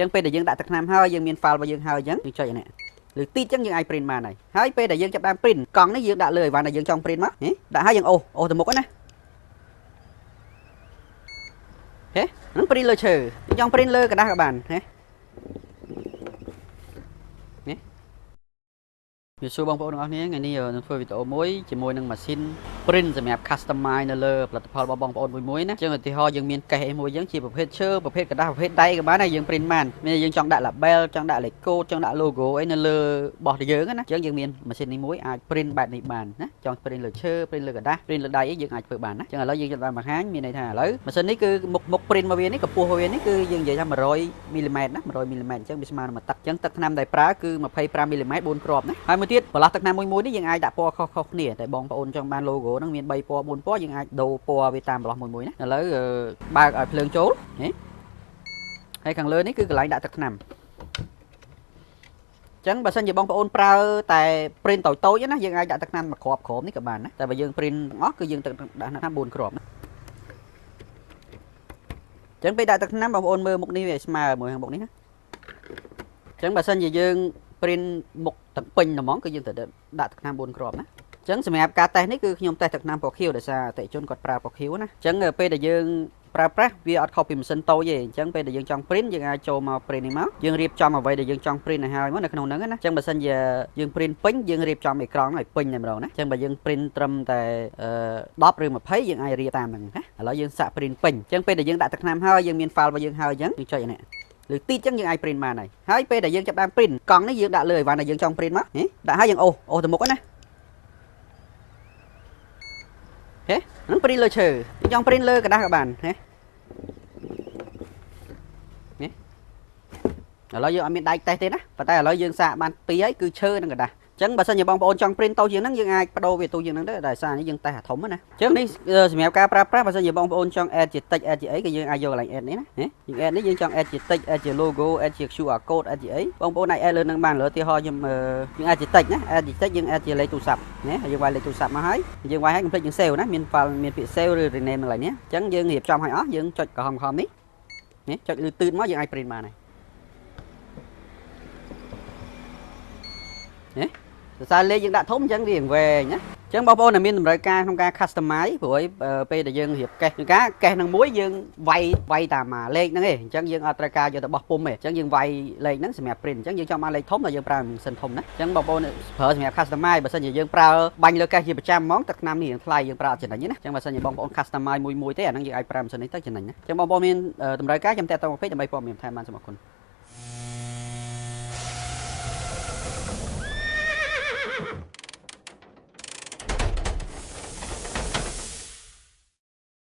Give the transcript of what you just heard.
ចឹងពេលដែលយើងដាក់ទឹកថ្នាំហើយយើងមាន file របស់យើងហើយចឹងយើងចុចនេះឬទីចឹងយើងអាច print បានហើយពេលដែលយើងចាប់បាន print កង់នេះយើងដាក់លើអីវ៉ាន់ដែលយើងចង់ print មកដាក់ហើយយើងអូសទៅមុខណាហេហ្នឹង print លើឈើចង់ print លើกระดาษក៏បានហេវាសួរបងប្អូនទាំងអស់គ្នាថ្ងៃនេះនឹងធ្វើវីដេអូមួយជាមួយនឹងម៉ាស៊ីន print សម្រាប់ customize នៅលើផលិតផលរបស់បងប្អូនមួយណាចឹងឧទាហរណ៍យើងមានកេះអីមួយចឹងជាប្រភេទឈើប្រភេទกระดาษប្រភេទដៃក៏បានដែរយើង print បានមានយើងចង់ដាក់ label ចង់ដាក់លេខកូដចង់ដាក់ logo អីនៅលើបោះយើងណាចឹងយើងមានម៉ាស៊ីននេះមួយអាច print បែបនេះបានណាចង់ print លើឈើ print លើกระดาษ print លើដៃអីយើងអាចធ្វើបានណាចឹងឥឡូវយើងจะបានបង្ហាញមានន័យថាឥឡូវម៉ាស៊ីននេះគឺមុខ print មកវានេះកម្ពស់របស់វានេះគឺយើងនិយាយថា100 មីលីម៉ែត្រណា100 មីលីម៉ែត្រចឹងវាស្មើនឹងមួយទឹកចឹងទឹកថ្នាំដែលប្រើគឺ25 មីលីម៉ែត្រ4គ្រាប់ណាហើយមួយទៀតបន្លាស់ទឹកថ្នាំមួយនេះយើងអាចដាក់ពណ៌ខុសៗគ្នាតែបងប្អូនចង់បាន logo ហ្នឹងមាន3ពណ៌4ពណ៌យើងអាចដូរពណ៌វាតាមបន្លាស់មួយណាឥឡូវបើកឲ្យភ្លើងចូលហើយខាងលើនេះគឺកន្លែងដាក់ទឹកថ្នាំចឹងបើសិនជាបងប្អូនប្រើតែ print តូចៗណាយើងអាចដាក់ទឹកថ្នាំមួយគ្រាប់ក្រោមនេះក៏បានណាតែបើយើង print អស់គឺយើងទឹកដាក់ថ្នាំ4គ្រាប់ណាចឹងពេលដាក់ទឹកថ្នាំបងប្អូនមើលមុខនេះវាស្មើមួយខាងមុខនេះណាចឹងបើសិនជាយើង print មុខទាំងពេញហ្មងគឺយើងត្រូវដាក់ទឹកថ្នាំ4គ្រាប់ណាអញ្ចឹងសម្រាប់ការតេស្តនេះគឺខ្ញុំតេស្តទឹកថ្នាំពណ៌ខៀវដោយសារអតិថិជនគាត់ប្រើពណ៌ខៀវណាអញ្ចឹងពេលដែលយើងប្រើប្រាស់វាអត់ខុសពីម៉ាស៊ីនតូចទេអញ្ចឹងពេលដែលយើងចង់ print យើងអាចចូលមក print នេះមកយើងរៀបចំអ្វីដែលយើងចង់ print ឲ្យហើយមកនៅក្នុងហ្នឹងណាអញ្ចឹងបើសិនជាយើង print ពេញយើងរៀបចំអេក្រង់ឲ្យពេញតែម្ដងណាអញ្ចឹងបើយើង print ត្រឹមតែ10ឬ20យើងអាចរៀបតាមហ្នឹងណាឥឡូវយើងសាក print ពេញអញ្ចឹងពេលដែលយើងដាក់ទឹកថ្នាំហើយយើងមាន file របស់យើងហើយអញ្ចឹងយើងចុចនេះឬទីចឹងយើងអាច print បានហើយពេលដែលយើងចាប់បាន print កង់នេះយើងដាក់លើអីវ៉ាន់ដែលយើងចង់ print មកដាក់ហើយយើងអូសទៅមុខណាហេហ្នឹង print លើឈើយើងចង់ print លើกระดาษក៏បានឥឡូវយើងអត់មានដៃតេស្តទេណាប៉ុន្តែឥឡូវយើងសាកបាន2ហើយគឺឈើនិងกระดาษអញ្ចឹងបើសិនជាបងប្អូនចង់ print តូចជាងហ្នឹងយើងអាចបដូរវាទូជាងហ្នឹងទៅដោយសារនេះយើងតេស្តអាធំណាអញ្ចឹងនេះសម្រាប់ការប្រើប្រាស់បើសិនជាបងប្អូនចង់ add ជា text add ជាអីគឺយើងអាចយកកន្លែង add នេះណាយើង add នេះយើងចង់ add ជា text add ជា logo add ជា QR code add ជាអីបងប្អូនអាច add លើនឹងបានលើឧទាហរណ៍ខ្ញុំយើង add ជា text ណា add ជា text យើង add ជាលេខទូរស័ព្ទណាយើងវាយលេខទូរស័ព្ទមកហើយយើងវាយឲ្យកុំភ្លេចយើង save ណាមាន file មានពាក្យ save ឬ rename កន្លែងនេះអញ្ចឹងយើងរៀបចំឲ្យអស់យើងចុចក្រហមនេះចុចលើទឺតមកយើងអាច print បានហើយសរសើរលេខយើងដាក់ធំអញ្ចឹងវាវែងណាអញ្ចឹងបងប្អូនដែលមានតម្រូវការក្នុងការ customize ព្រោះពេលដែលយើងរៀបកេះនឹងមួយយើងវាយតាមលេខហ្នឹងឯងអញ្ចឹងយើងអត់ត្រូវការយកទៅបោះពុម្ពទេអញ្ចឹងយើងវាយលេខហ្នឹងសម្រាប់ print អញ្ចឹងយើងចង់បានលេខធំតែយើងប្រើម៉ាស៊ីនធំណាអញ្ចឹងបងប្អូនប្រើសម្រាប់ customize បើសិនជាយើងប្រើបាញ់លើកេះជាប្រចាំហ្មងទឹកថ្នាំនេះរៀងថ្លៃយើងប្រើអត់ចំណេញណាអញ្ចឹងបើសិនជាបងប្អូន customize មួយទេអាហ្នឹងយើងអាចប្រើម៉ាស៊ីននេះទៅចំណេញណាអញ្ចឹងបងប្អូនមានតម្រូវការចាំតាក់ទងមកពេកដើម្បីព័ត៌មានបន្ថែមបានសូមអរគុណ